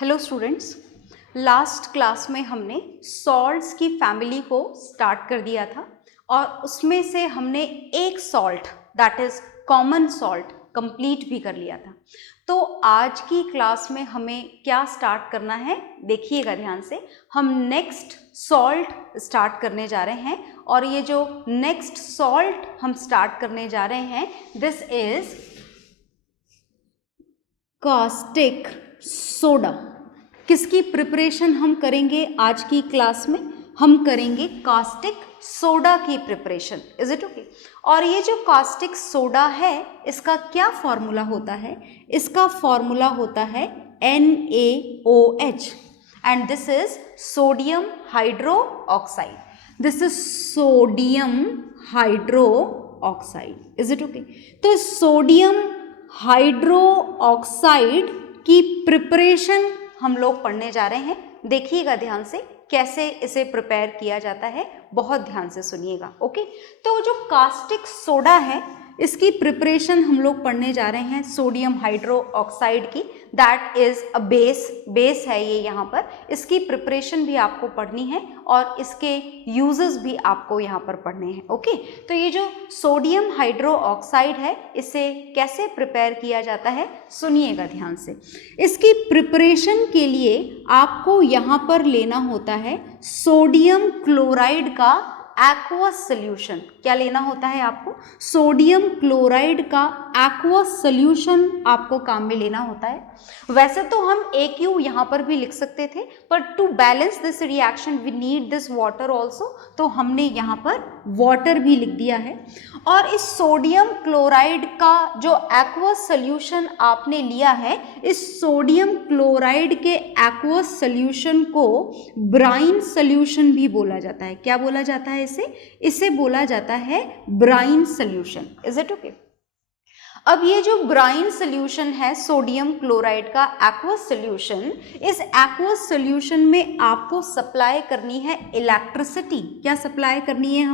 Hello students, last class में हमने salts की फैमिली को स्टार्ट कर दिया था और उसमें से हमने एक salt that is common salt complete भी कर लिया था। तो आज की क्लास में हमें क्या स्टार्ट करना है, देखिएगा ध्यान से। हम नेक्स्ट सॉल्ट स्टार्ट करने जा रहे हैं और ये जो नेक्स्ट सॉल्ट हम स्टार्ट करने जा रहे हैं दिस इज कास्टिक सोडा। किसकी प्रिपरेशन हम करेंगे आज की क्लास में? हम करेंगे कास्टिक सोडा की प्रिपरेशन। Is it okay? और ये जो कास्टिक सोडा है इसका क्या फॉर्मूला होता है? इसका फॉर्मूला होता है NaOH and this is sodium hydro oxide. This is sodium hydro oxide. Is it okay? तो सोडियम हाइड्रो ऑक्साइड की प्रिपरेशन हम लोग पढ़ने जा रहे हैं। देखिएगा ध्यान से कैसे इसे प्रिपेयर किया जाता है, बहुत ध्यान से सुनिएगा। ओके, तो जो कास्टिक सोडा है इसकी प्रिपरेशन हम लोग पढ़ने जा रहे हैं सोडियम हाइड्रो ऑक्साइड की। दैट इज अ बेस है ये यहाँ पर। इसकी प्रिपरेशन भी आपको पढ़नी है और इसके यूजेस भी आपको यहाँ पर पढ़ने हैं। ओके, तो ये जो सोडियम हाइड्रो ऑक्साइड है इसे कैसे प्रिपेयर किया जाता है सुनिएगा ध्यान से। इसकी प्रिपरेशन के लिए आपको यहाँ पर लेना होता है सोडियम क्लोराइड का एक्वस सोल्यूशन। क्या लेना होता है आपको? सोडियम क्लोराइड का एक्वस सोल्यूशन आपको काम में लेना होता है। वैसे तो हम AQ यहाँ पर भी लिख सकते थे, पर to balance this reaction we need this water also, तो हमने यहाँ पर वाटर भी लिख दिया है। और इस सोडियम क्लोराइड का जो एक्वस सोल्यूशन आपने लिया है, इस सोडियम क्लोराइड के एक्वस सोल्यूशन को ब्राइन सोल्यूशन भी बोला जाता है। क्या बोला जाता है इसे बोला जाता है brine solution. Is it okay? अब ये जो ब्राइन सोल्यूशन है सोडियम क्लोराइड का एक्वस सोल्यूशन, इस एक्वस सोल्यूशन में आपको सप्लाई करनी है इलेक्ट्रिसिटी। क्या सप्लाई करनी है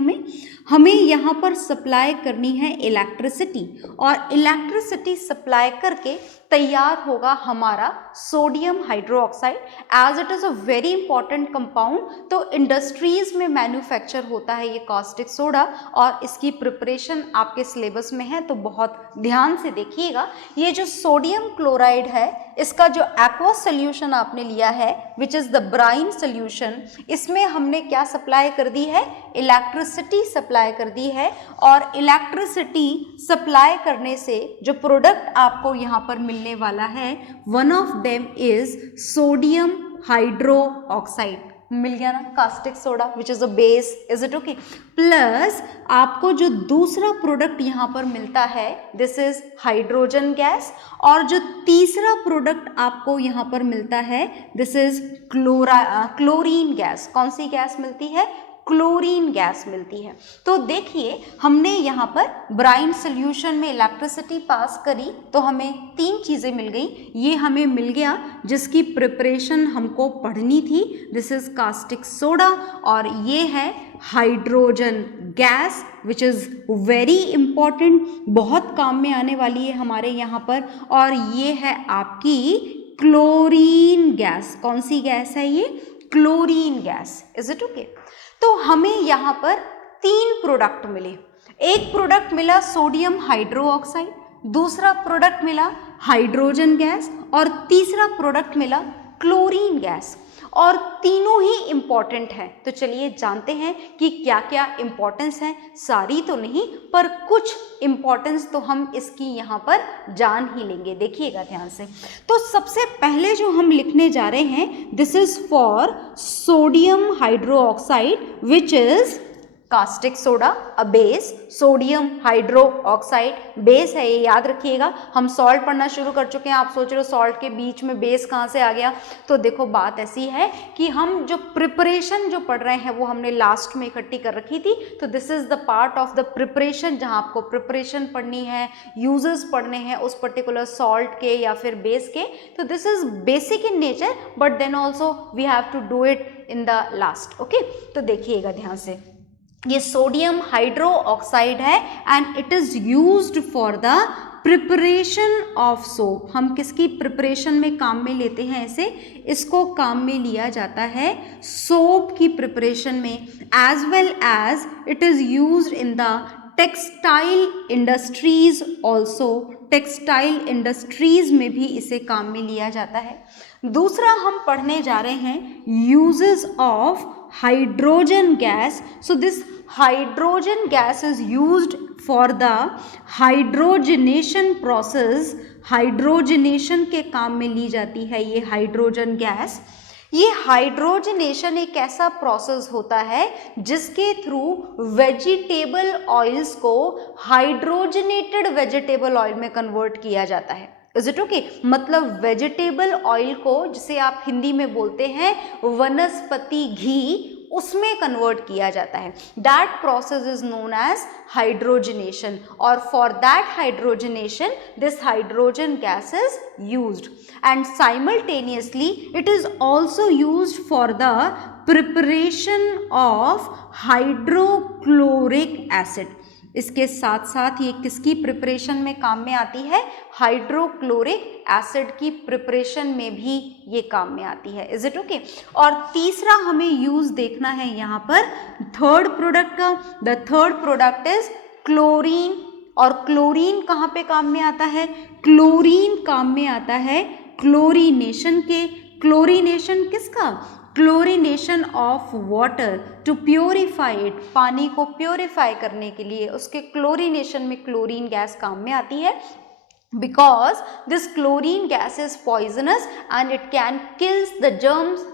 हमें यहाँ पर सप्लाई करनी है इलेक्ट्रिसिटी, और इलेक्ट्रिसिटी सप्लाई करके तैयार होगा हमारा sodium hydroxide. As it is a very important compound, तो इंडस्ट्रीज में मैन्युफैक्चर होता है ये कास्टिक सोडा और इसकी प्रिपरेशन आपके सिलेबस में है, तो बहुत ध्यान से देखिएगा। ये जो सोडियम क्लोराइड है इसका जो एक्वस सोल्यूशन आपने लिया है which is the brine solution, इसमें हमने क्या सप्लाई कर दी है? इलेक्ट्रिसिटी सप्लाई कर दी है। और इलेक्ट्रिसिटी सप्लाई करने से जो प्रोडक्ट आपको यहाँ पर मिलने वाला है one of them is sodium hydroxide. मिल गया ना, caustic soda which is a base. Is it okay? Plus आपको जो दूसरा प्रोडक्ट यहाँ पर मिलता है दिस इज हाइड्रोजन गैस, और जो तीसरा प्रोडक्ट आपको यहाँ पर मिलता है दिस इज क्लोरीन गैस। कौन सी गैस मिलती है? क्लोरीन गैस मिलती है। तो देखिए हमने यहाँ पर ब्राइन सोल्यूशन में इलेक्ट्रिसिटी पास करी तो हमें तीन चीज़ें मिल गई। ये हमें मिल गया जिसकी प्रिपरेशन हमको पढ़नी थी, दिस इज कास्टिक सोडा, और ये है hydrogen gas which is very important, बहुत काम में आने वाली है हमारे यहाँ पर। और ये है आपकी क्लोरीन गैस। कौन सी गैस है ये? Chlorine gas. Is it okay? तो हमें यहाँ पर तीन प्रोडक्ट मिले। एक प्रोडक्ट मिला सोडियम हाइड्रो ऑक्साइड, दूसरा प्रोडक्ट मिला हाइड्रोजन गैस, और तीसरा प्रोडक्ट मिला क्लोरीन गैस, और तीनों ही इंपॉर्टेंट हैं। तो चलिए जानते हैं कि क्या क्या इंपॉर्टेंस है। सारी तो नहीं पर कुछ इंपॉर्टेंस तो हम इसकी यहाँ पर जान ही लेंगे। देखिएगा ध्यान से। तो सबसे पहले जो हम लिखने जा रहे हैं this is for sodium hydro oxide which is caustic soda a base. Sodium hydro oxide base है, ये याद रखिएगा। हम सॉल्ट पढ़ना शुरू कर चुके हैं। आप सोच रहे हो सॉल्ट के बीच में बेस कहाँ से आ गया? तो देखो बात ऐसी है कि हम जो प्रिपरेशन जो पढ़ रहे हैं वो हमने लास्ट में इकट्ठी कर रखी थी। तो this is the part of the preparation जहाँ आपको प्रिपरेशन पढ़नी है, यूजेस पढ़ने हैं उस पर्टिकुलर सॉल्ट के या फिर बेस के। तो this is basic in nature but then also we have to do it in the last. Okay, तो देखिएगा ध्यान से। ये सोडियम हाइड्रो ऑक्साइड है and it is used for the preparation of soap, हम किसकी प्रिपरेशन में काम में लेते हैं इसे, इसको काम में लिया जाता है सोप की प्रिपरेशन में, as well as it is used in the textile industries also, textile industries में भी इसे काम में लिया जाता है। दूसरा हम पढ़ने जा रहे हैं uses of hydrogen gas. So this hydrogen gas is used for the hydrogenation process, hydrogenation के काम में ली जाती है ये हाइड्रोजन गैस। ये हाइड्रोजनेशन एक ऐसा प्रोसेस होता है जिसके थ्रू वेजिटेबल ऑयल्स को हाइड्रोजनेटेड वेजिटेबल ऑयल में कन्वर्ट किया जाता है। Is it okay? मतलब वेजिटेबल ऑयल को, जिसे आप हिंदी में बोलते हैं वनस्पति घी, उसमें कन्वर्ट किया जाता है। That process is known as hydrogenation, और for that hydrogenation this hydrogen gas is used, and simultaneously it is also used for the preparation of hydrochloric acid. इसके साथ साथ ये किसकी प्रिपरेशन में काम में आती है, हाइड्रोक्लोरिक एसिड की प्रिपरेशन में भी ये काम में आती है। Is it okay? और तीसरा हमें यूज देखना है यहाँ पर थर्ड प्रोडक्ट का। The third product is chlorine, और क्लोरीन कहाँ पे काम में आता है, क्लोरीन काम में आता है क्लोरीनेशन के। क्लोरीनेशन किसका, chlorination of water to purify it, पानी को प्योरीफाई करने के लिए उसके क्लोरीनेशन में क्लोरीन गैस काम में आती है, because this chlorine gas is poisonous and it can kill the germs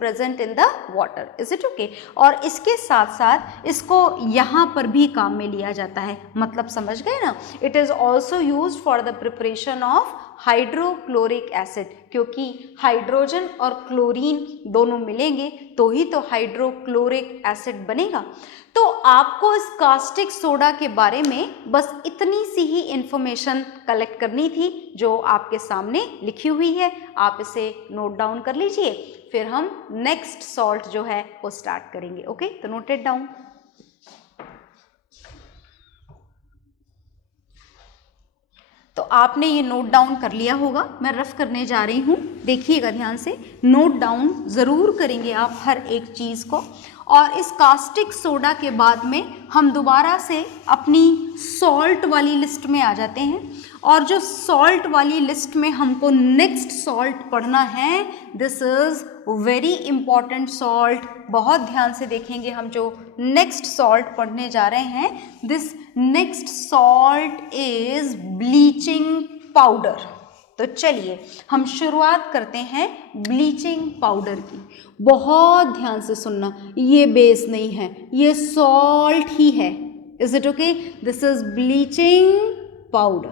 present in the water. Is it okay? और इसके साथ साथ इसको यहाँ पर भी काम में लिया जाता है, मतलब समझ गए ना। It is also used for the preparation of hydrochloric acid, क्योंकि हाइड्रोजन और क्लोरीन दोनों मिलेंगे तो ही तो हाइड्रोक्लोरिक एसिड बनेगा। तो आपको इस कास्टिक सोडा के बारे में बस इतनी सी ही इंफॉर्मेशन कलेक्ट करनी थी जो आपके सामने लिखी हुई है। आप इसे नोट डाउन कर लीजिए, फिर हम नेक्स्ट सॉल्ट जो है वो स्टार्ट करेंगे। ओके, तो नोटेड डाउन। तो आपने ये नोट डाउन कर लिया होगा, मैं रफ करने जा रही हूँ, देखिएगा ध्यान से, नोट डाउन ज़रूर करेंगे आप हर एक चीज़ को। और इस कास्टिक सोडा के बाद में हम दोबारा से अपनी सॉल्ट वाली लिस्ट में आ जाते हैं, और जो सॉल्ट वाली लिस्ट में हमको नेक्स्ट सॉल्ट पढ़ना है, this is very important salt. बहुत ध्यान से देखेंगे हम जो नेक्स्ट सॉल्ट पढ़ने जा रहे हैं। This next salt is bleaching powder. तो चलिए हम शुरुआत करते हैं ब्लीचिंग पाउडर की। बहुत ध्यान से सुनना, ये बेस नहीं है, ये सॉल्ट ही है। Is it okay? This is bleaching powder.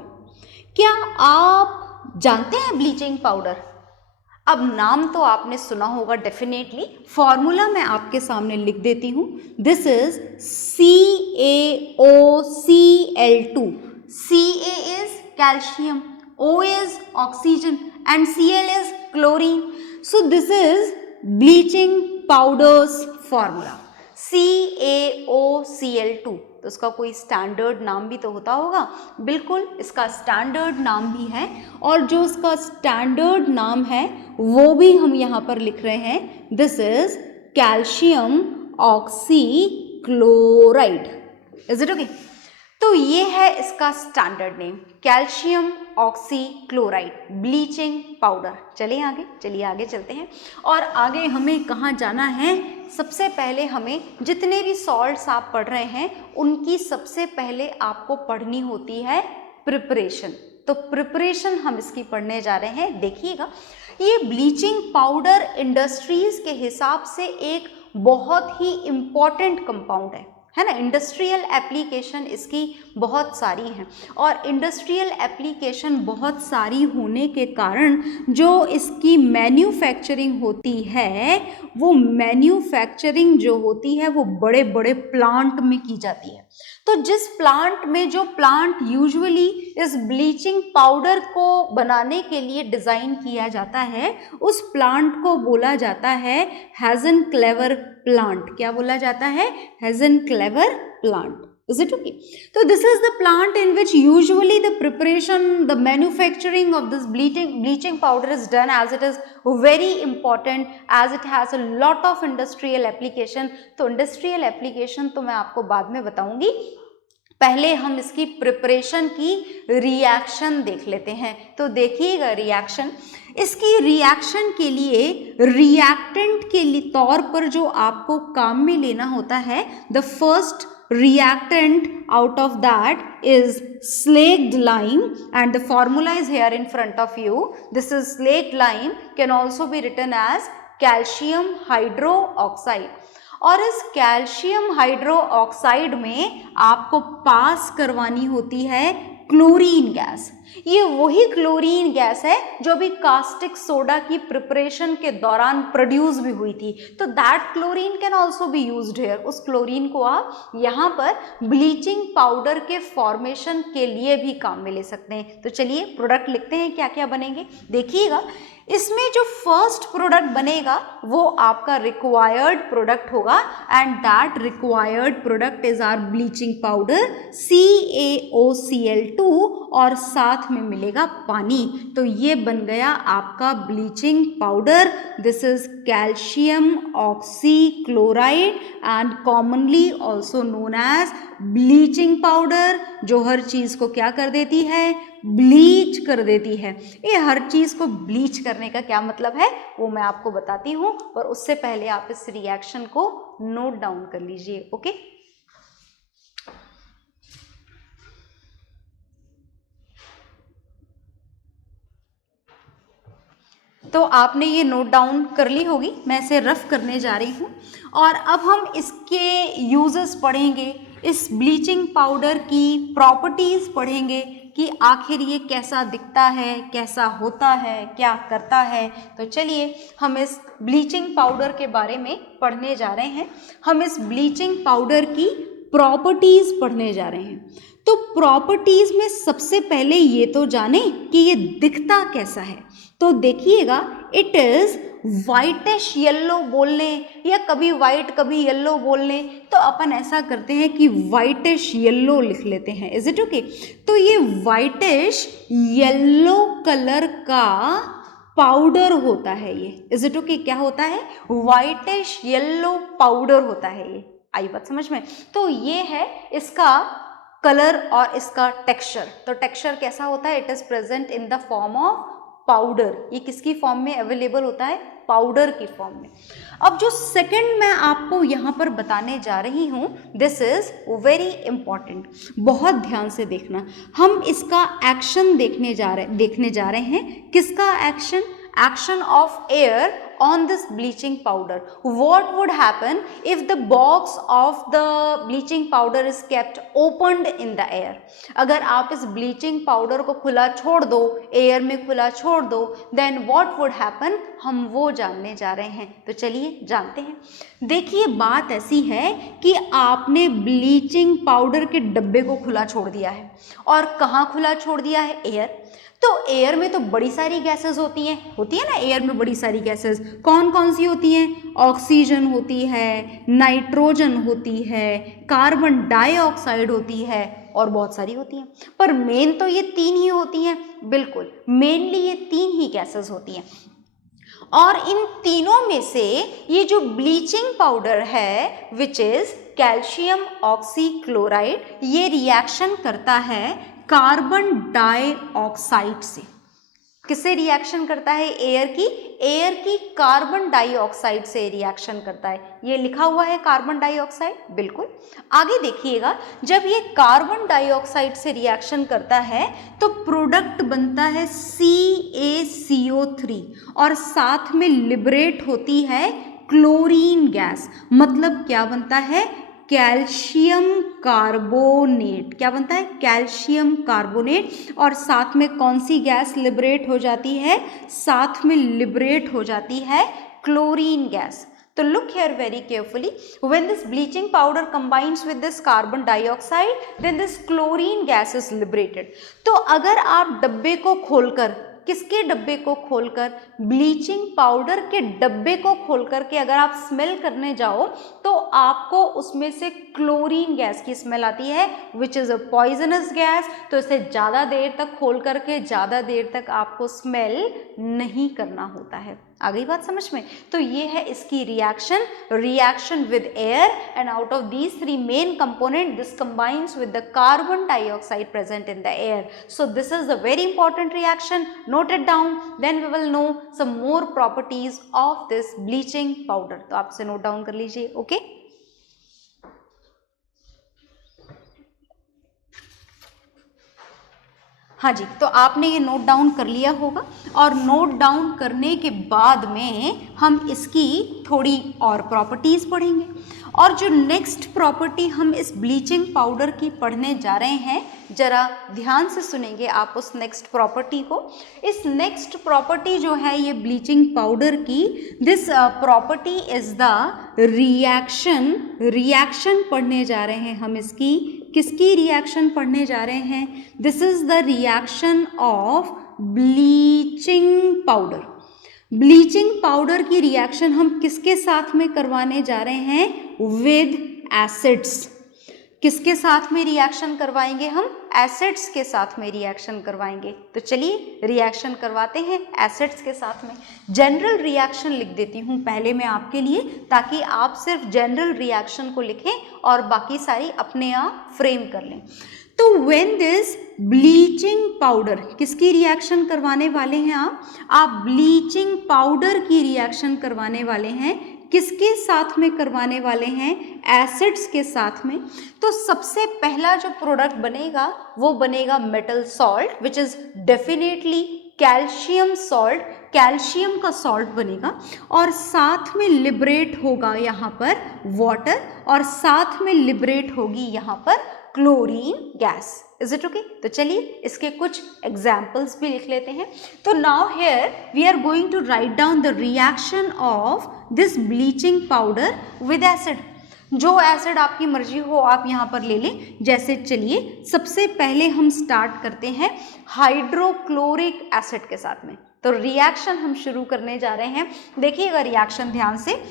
क्या आप जानते हैं ब्लीचिंग पाउडर? अब नाम तो आपने सुना होगा डेफिनेटली, फॉर्मूला मैं आपके सामने लिख देती हूँ। This is CaOCl2। Ca is calcium, O is oxygen and Cl is chlorine. So this is bleaching powder's formula, CaOCl2। तो इसका कोई स्टैंडर्ड नाम भी तो होता होगा। बिल्कुल, इसका स्टैंडर्ड नाम भी है, और जो इसका स्टैंडर्ड नाम है वो भी हम यहाँ पर लिख रहे हैं। This is calcium oxychloride. Is it okay? तो ये है इसका standard name, calcium oxychloride bleaching powder. चलिए आगे चलते हैं। और आगे हमें कहाँ जाना है? सबसे पहले हमें जितने भी सॉल्ट्स आप पढ़ रहे हैं उनकी सबसे पहले आपको पढ़नी होती है प्रिपरेशन। तो प्रिपरेशन हम इसकी पढ़ने जा रहे हैं। देखिएगा, ये ब्लीचिंग पाउडर इंडस्ट्रीज के हिसाब से एक बहुत ही इम्पॉर्टेंट कंपाउंड है ना। इंडस्ट्रियल एप्लीकेशन इसकी बहुत सारी हैं, और इंडस्ट्रियल एप्लीकेशन बहुत सारी होने के कारण जो इसकी मैन्युफैक्चरिंग होती है, वो मैन्युफैक्चरिंग जो होती है वो बड़े बड़े प्लांट में की जाती है। तो जिस प्लांट में, जो प्लांट यूजुअली इस ब्लीचिंग पाउडर को बनाने के लिए डिज़ाइन किया जाता है, उस प्लांट को बोला जाता है हेज़न क्लेवर प्लांट। क्या बोला जाता है? हेज़न क्लेवर plant. Is it okay? So this is the plant in which usually the preparation, the manufacturing of this bleaching powder is done, as it is very important, as it has a lot of industrial application. तो industrial application तो मैं आपको बाद में बताऊंगी, पहले हम इसकी प्रिपरेशन की रिएक्शन देख लेते हैं। तो देखिएगा रिएक्शन, इसकी रिएक्शन के लिए रिएक्टेंट के लिए तौर पर जो आपको काम में लेना होता है, the first reactant out of that is slaked lime, and the formula is here in front of you. This is slaked lime, can also be written as calcium hydroxide. और इस कैल्शियम हाइड्रोक्साइड में आपको पास करवानी होती है chlorine gas. ये वही chlorine gas है जो भी कास्टिक सोडा की प्रिपरेशन के दौरान प्रोड्यूस भी हुई थी। तो that chlorine can also be used here. उस क्लोरीन को आप यहाँ पर ब्लीचिंग पाउडर के फॉर्मेशन के लिए भी काम में ले सकते हैं। तो चलिए प्रोडक्ट लिखते हैं, क्या क्या बनेंगे देखिएगा। इसमें जो फर्स्ट प्रोडक्ट बनेगा वो आपका रिक्वायर्ड प्रोडक्ट होगा, and that required product is our bleaching powder CaOCl2, और साथ में मिलेगा पानी। तो ये बन गया आपका bleaching powder. This is calcium oxychloride and commonly also known as bleaching powder, जो हर चीज को क्या कर देती है, ब्लीच कर देती है। ये हर चीज को ब्लीच करने का क्या मतलब है वो मैं आपको बताती हूँ, पर उससे पहले आप इस रिएक्शन को नोट डाउन कर लीजिए। ओके, तो आपने ये नोट डाउन कर ली होगी, मैं इसे रफ करने जा रही हूँ। और अब हम इसके यूजेस पढ़ेंगे, इस ब्लीचिंग पाउडर की प्रॉपर्टीज पढ़ेंगे कि आखिर ये कैसा दिखता है, कैसा होता है, क्या करता है। तो चलिए हम इस ब्लीचिंग पाउडर के बारे में पढ़ने जा रहे हैं। हम इस ब्लीचिंग पाउडर की प्रॉपर्टीज पढ़ने जा रहे हैं। तो प्रॉपर्टीज में सबसे पहले ये तो जाने कि ये दिखता कैसा है। तो देखिएगा, इट इज वाइटिश येलो बोल लें या कभी वाइट कभी येलो बोल लें, तो अपन ऐसा करते हैं कि वाइटिश येलो लिख लेते हैं। Is it okay? तो ये वाइटिश येलो कलर का पाउडर होता है ये। Is it okay? क्या होता है? वाइटिश येलो पाउडर होता है ये। आई बात समझ में? तो ये है इसका कलर और इसका टेक्सचर। तो टेक्सचर कैसा होता है? It is present in the form of powder. ये किसकी फॉर्म में अवेलेबल होता है? पाउडर की फॉर्म में। अब जो सेकंड मैं आपको यहाँ पर बताने जा रही हूँ, दिस इज वेरी इंपॉर्टेंट, बहुत ध्यान से देखना। हम इसका एक्शन देखने जा रहे हैं। किसका action? Action of air on this bleaching powder. What would happen if the box of the bleaching powder is kept opened in the air? अगर आप इस bleaching powder को खुला छोड़ दो, एयर में खुला छोड़ दो, then what would happen? हम वो जानने जा रहे हैं। तो चलिए जानते हैं। देखिए बात ऐसी है कि आपने ब्लीचिंग पाउडर के डब्बे को खुला छोड़ दिया है, और कहाँ खुला छोड़ दिया है? एयर। तो एयर में तो बड़ी सारी गैसेस होती हैं ना, एयर में बड़ी सारी गैसेस कौन कौन सी होती हैं? ऑक्सीजन होती है, नाइट्रोजन होती है, कार्बन डाइऑक्साइड होती है, और बहुत सारी होती हैं। पर मेन तो ये तीन ही होती हैं। बिल्कुल, मेनली ये तीन ही गैसेस होती हैं। और इन तीनों में से ये जो ब्लीचिंग पाउडर है, विच इज कैल्शियम ऑक्सीक्लोराइड, ये रिएक्शन करता है कार्बन डाइऑक्साइड से। किससे रिएक्शन करता है? एयर की कार्बन डाइऑक्साइड से रिएक्शन करता है। ये लिखा हुआ है कार्बन डाइऑक्साइड। बिल्कुल, आगे देखिएगा, जब ये कार्बन डाइऑक्साइड से रिएक्शन करता है तो प्रोडक्ट बनता है CaCO3, और साथ में लिबरेट होती है क्लोरीन गैस। मतलब क्या बनता है? Calcium carbonate. क्या बनता है? Calcium carbonate. और साथ में कौन सी गैस लिबरेट हो जाती है? साथ में लिबरेट हो जाती है क्लोरीन गैस। तो look here very carefully, when this bleaching powder combines with this carbon dioxide, then this chlorine gas is liberated. तो अगर आप डब्बे को खोलकर किसके डब्बे को खोलकर, ब्लीचिंग पाउडर के डब्बे को खोलकर के अगर आप स्मेल करने जाओ तो आपको उसमें से क्लोरीन गैस की स्मेल आती है, which is a poisonous gas. तो इसे ज़्यादा देर तक खोल करके ज़्यादा देर तक आपको स्मेल नहीं करना होता है। आ गई बात समझ में? तो ये है इसकी reaction with air, and out of these three main component this combines with the carbon dioxide present in the air. So this is the very important reaction, note it down, then we will know some more properties of this bleaching powder. तो आप इसे note down कर लीजिए, okay? हाँ जी, तो आपने ये note down कर लिया होगा, और नोट डाउन करने के बाद में हम इसकी थोड़ी और प्रॉपर्टीज़ पढ़ेंगे। और जो नेक्स्ट प्रॉपर्टी हम इस ब्लीचिंग पाउडर की पढ़ने जा रहे हैं, जरा ध्यान से सुनेंगे आप उस नेक्स्ट प्रॉपर्टी को। इस नेक्स्ट प्रॉपर्टी जो है ये ब्लीचिंग पाउडर की, this property is the reaction पढ़ने जा रहे हैं हम इसकी। किसकी रिएक्शन पढ़ने जा रहे हैं? This is the reaction of bleaching powder. Bleaching powder की रिएक्शन हम किसके साथ में करवाने जा रहे हैं? With acids. किसके साथ में रिएक्शन करवाएंगे हम? एसिड्स के साथ में रिएक्शन करवाएंगे। तो चलिए रिएक्शन करवाते हैं एसिड्स के साथ में। जनरल रिएक्शन लिख देती हूँ पहले मैं आपके लिए, ताकि आप सिर्फ जनरल रिएक्शन को लिखें और बाकी सारी अपने आप फ्रेम कर लें। तो व्हेन दिस ब्लीचिंग पाउडर, किसकी रिएक्शन करवाने वाले हैं आप ब्लीचिंग पाउडर की रिएक्शन करवाने वाले हैं। किसके साथ में करवाने वाले हैं? एसिड्स के साथ में। तो सबसे पहला जो प्रोडक्ट बनेगा वो बनेगा metal salt, which is definitely calcium salt. Calcium का सॉल्ट बनेगा, और साथ में लिबरेट होगा यहाँ पर वाटर, और साथ में लिबरेट होगी यहाँ पर chlorine gas. Is it okay? तो चलिए इसके कुछ एग्जाम्पल्स भी लिख लेते हैं। तो now here we are going to write down the reaction of this bleaching powder with acid. जो एसिड आपकी मर्जी हो आप यहाँ पर ले लें। जैसे चलिए सबसे पहले हम स्टार्ट करते हैं हाइड्रोक्लोरिक एसिड के साथ में। तो रिएक्शन हम शुरू करने जा रहे हैं। देखिएगा रिएक्शन ध्यान से।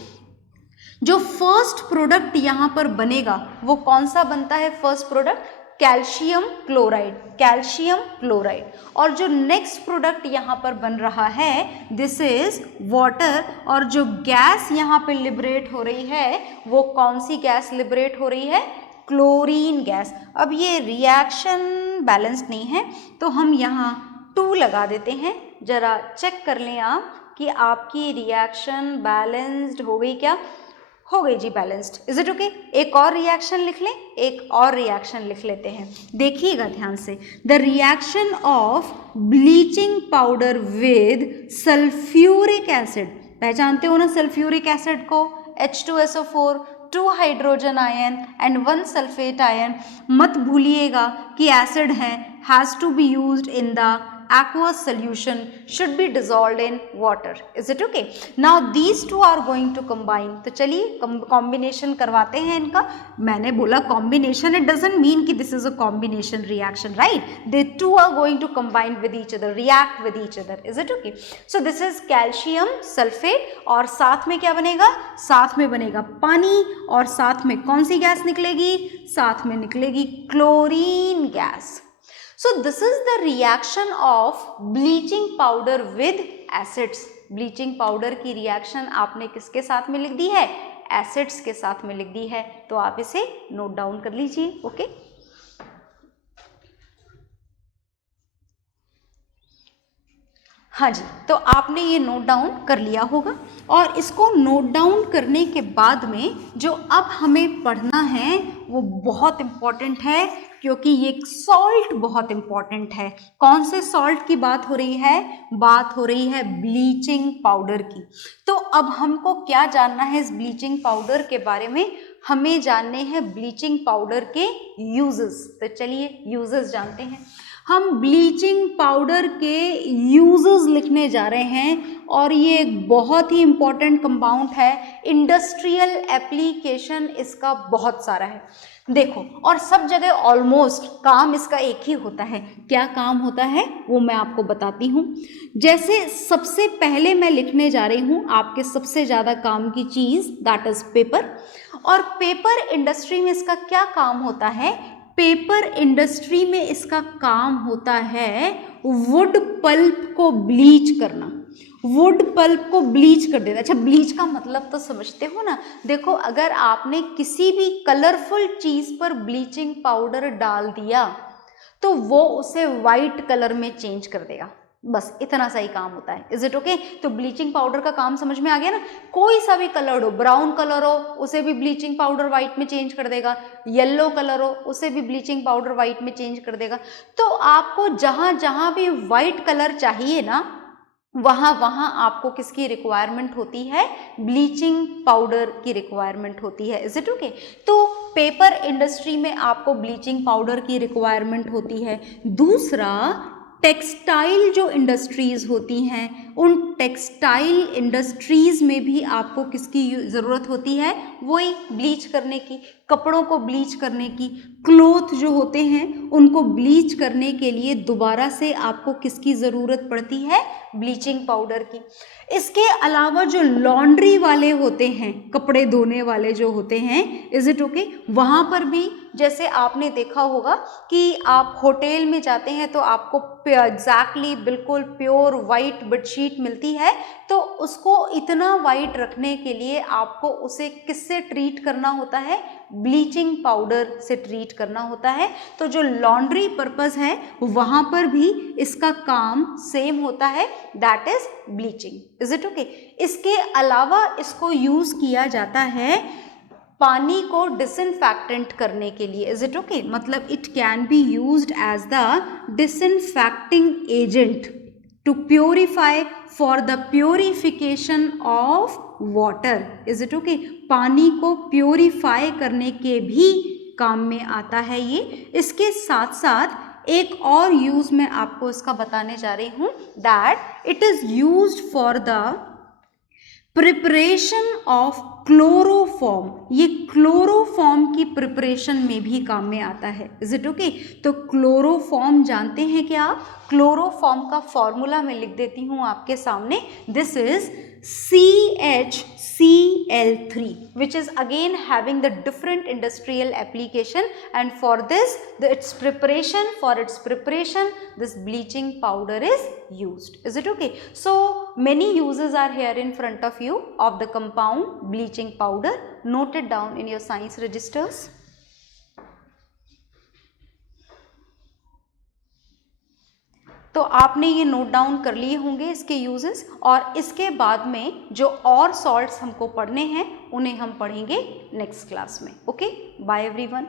जो फर्स्ट प्रोडक्ट यहाँ पर बनेगा वो कौन सा बनता है? First product calcium chloride. और जो नेक्स्ट प्रोडक्ट यहाँ पर बन रहा है दिस इज वाटर, और जो गैस यहाँ पे लिबरेट हो रही है वो कौन सी गैस लिबरेट हो रही है? Chlorine gas. अब ये रिएक्शन बैलेंस्ड नहीं है तो हम यहाँ 2 लगा देते हैं। जरा चेक कर लें आप कि आपकी रिएक्शन बैलेंस्ड हो गई क्या? हो गई जी, बैलेंस्ड। Is it okay? एक और रिएक्शन लिख लें, एक और रिएक्शन लिख लेते हैं। देखिएगा ध्यान से। The reaction of bleaching powder with sulphuric acid. पहचानते हो ना सल्फ्यूरिक एसिड को? H2SO4, 2 hydrogen ion and 1 sulphate ion. मत भूलिएगा कि एसिड है, has to be used in the aqueous solution, should be dissolved in water. Is it okay? Now these two are going to combine. तो चलिए combination करवाते हैं इनका। मैंने बोला combination, it doesn't mean कि this is a combination reaction, right? They two are going to combine with each other, react with each other. Is it okay? So this is calcium sulfate, और साथ में क्या बनेगा? साथ में बनेगा पानी, और साथ में कौन सी गैस निकलेगी? साथ में निकलेगी chlorine gas. So this is the reaction of bleaching powder with acids. Bleaching powder की रिएक्शन आपने किसके साथ में लिख दी है? एसिड्स के साथ में लिख दी है। तो आप इसे नोट डाउन कर लीजिए, ओके? हाँ जी, तो आपने ये नोट डाउन कर लिया होगा, और इसको नोट डाउन करने के बाद में जो अब हमें पढ़ना है वो बहुत इम्पॉर्टेंट है, क्योंकि ये सॉल्ट बहुत इम्पॉर्टेंट है। कौन से सॉल्ट की बात हो रही है? बात हो रही है ब्लीचिंग पाउडर की। तो अब हमको क्या जानना है इस ब्लीचिंग पाउडर के बारे में? हमें जानने हैं ब्लीचिंग पाउडर के यूजेस। तो चलिए यूजेस जानते हैं। हम ब्लीचिंग पाउडर के यूजेस लिखने जा रहे हैं, और ये एक बहुत ही इम्पॉर्टेंट कंपाउंड है, इंडस्ट्रियल एप्लीकेशन इसका बहुत सारा है। देखो, और सब जगह ऑलमोस्ट काम इसका एक ही होता है। क्या काम होता है वो मैं आपको बताती हूँ। जैसे सबसे पहले मैं लिखने जा रही हूँ आपके सबसे ज़्यादा काम की चीज़, दैट इज़ पेपर। और पेपर इंडस्ट्री में इसका क्या काम होता है? पेपर इंडस्ट्री में इसका काम होता है वुड पल्प को ब्लीच करना, वुड पल्प को ब्लीच कर देना। अच्छा, ब्लीच का मतलब तो समझते हो ना। देखो, अगर आपने किसी भी कलरफुल चीज़ पर ब्लीचिंग पाउडर डाल दिया तो वो उसे वाइट कलर में चेंज कर देगा, बस इतना सा ही काम होता है। Is it okay? तो ब्लीचिंग पाउडर का काम समझ में आ गया ना। कोई सा भी कलर हो, ब्राउन कलर हो उसे भी ब्लीचिंग पाउडर वाइट में चेंज कर देगा, येलो कलर हो उसे भी ब्लीचिंग पाउडर वाइट में चेंज कर देगा। तो आपको जहां जहां भी वाइट कलर चाहिए ना, वहां वहां आपको किसकी रिक्वायरमेंट होती है? ब्लीचिंग पाउडर की रिक्वायरमेंट होती है। Is it okay? तो पेपर इंडस्ट्री में आपको ब्लीचिंग पाउडर की रिक्वायरमेंट होती है। दूसरा, टेक्सटाइल जो इंडस्ट्रीज होती हैं, उन टेक्सटाइल इंडस्ट्रीज में भी आपको किसकी ज़रूरत होती है? वही ब्लीच करने की, कपड़ों को ब्लीच करने की। क्लोथ जो होते हैं उनको ब्लीच करने के लिए दोबारा से आपको किसकी ज़रूरत पड़ती है? ब्लीचिंग पाउडर की। इसके अलावा जो लॉन्ड्री वाले होते हैं, कपड़े धोने वाले जो होते हैं, इज इट ओके, वहाँ पर भी जैसे आपने देखा होगा कि आप होटल में जाते हैं तो आपको एग्जैक्टली बिल्कुल प्योर वाइट बेडशीट मिलती है, तो उसको इतना वाइट रखने के लिए आपको उसे किससे ट्रीट करना होता है? ब्लीचिंग पाउडर से ट्रीट करना होता है। तो जो लॉन्ड्री पर्पस है वहाँ पर भी इसका काम सेम होता है, that is bleaching. Is it okay? इसके अलावा इसको यूज़ किया जाता है पानी को डिसइंफेक्टेंट करने के लिए। Is it okay? मतलब it can be used as the disinfecting agent to purify for the purification of water. Is it okay? पानी को प्योरीफाई करने के भी काम में आता है ये। इसके साथ साथ एक और यूज मैं आपको इसका बताने जा रही हूँ, that it is used for the preparation of chloroform. ये क्लोरोफॉर्म की प्रिपरेशन में भी काम में आता है। Is it okay? तो क्लोरोफॉर्म जानते हैं क्या आप? क्लोरोफॉर्म का फॉर्मूला मैं लिख देती हूँ आपके सामने। This is CHCl3, which is again having the different industrial application, and for this its preparation this bleaching powder is used. Is it okay? So many uses are here in front of you of the compound bleaching powder. Note it down in your science registers. तो आपने ये note down कर लिए होंगे इसके uses, और इसके बाद में जो और सॉल्ट्स हमको पढ़ने हैं उन्हें हम पढ़ेंगे नेक्स्ट क्लास में। Okay, bye everyone.